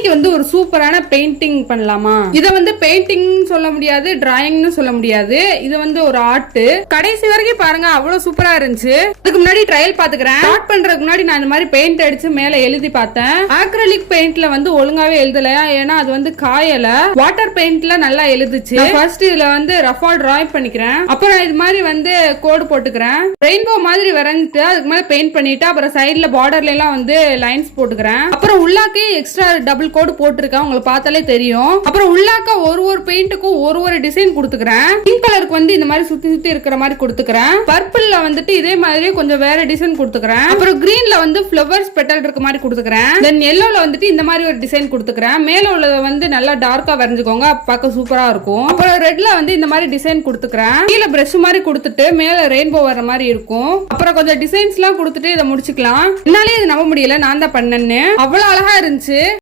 இன்னைக்கு வந்து ஒரு சூப்பரான பெயிண்டிங் பண்ணலாமா? இத வந்து பெயிண்டிங் சொல்ல முடியாது, டிராயிங்னு சொல்ல முடியாது. இது வந்து ஒரு ஆர்ட். கடைசி வரைக்கும் பாருங்க, அவ்வளவு சூப்பரா இருந்துச்சு. அதுக்கு முன்னாடி ட்ரையல் பாத்துக்கிறேன். ஸ்டார்ட் பண்றதுக்கு முன்னாடி நான் இந்த மாதிரி பெயிண்ட் அடிச்சு மேல எழுதி பார்த்தேன். ஆக்ரிலிக் பெயிண்ட்ல வந்து ஒழுங்காவே எழுதல, ஏன்னா அது வந்து காயல. வாட்டர் பெயிண்ட்ல நல்லா எழுதுச்சு. ஃபர்ஸ்ட் இதுல வந்து ரஃபா டிராயிங் பண்ணிக்கிறேன். அப்புறம் இது மாதிரி வந்து கோடு போட்டுக்கிறேன். ரெயின்போ மாதிரி வரைஞ்சிட்டு அதுக்கு மேல பெயிண்ட் பண்ணிட்டு அப்புறம் சைடுல பார்டர்ல எல்லாம் வந்து லைன்ஸ் போட்டுக்கிறேன். அப்புறம் உள்ளாக்கே எக்ஸ்ட்ரா டபுள் கோடு போட்டிருக்கேன், உங்களுக்கு பார்த்தாலே தெரியும். அப்புறம் உள்ளாக்க ஒரு பெயிண்ட்டுக்கும் ஒரு டிசைன் கொடுத்துக்கிறேன். பிங்க் கலருக்கு வந்து இந்த மாதிரி சுத்தி சுத்தி இருக்கிற மாதிரி கொடுத்துக்கிறேன். பர்பிள்ல வந்துட்டு இதே மாதிரி கொஞ்சம் வேற டிசைன் கொடுத்துக்கிறேன். அப்புறம் கிரீன்ல வந்து ஃபிளவர்ஸ் பெட்டல் இருக்க மாதிரி கொடுத்துக்கிறேன். தென் எல்லோல வந்துட்டு இந்த மாதிரி ஒரு டிசைன் கொடுத்துக்கிறேன். மேல உள்ளத வந்து நல்லா டார்க்கா வரைஞ்சுக்கோங்க, பார்க்க சூப்பரா இருக்கும். அப்புறம் ரெட்ல வந்து இந்த மாதிரி டிசைன் கொடுத்துக்கிறேன். கீழே பிரஷ் மாதிரி கொடுத்துட்டு மேல ரெயின்போ வர மாதிரி இருக்கும். அப்புறம் கொஞ்சம் டிசைன்ஸ் எல்லாம் கொடுத்துட்டு இதை முடிச்சுக்கலாம். என்னாலே இது நம்ப முடியல, நான் தான் பண்ணேன்னு. அவ்வளவு அழகா இருந்துச்சு.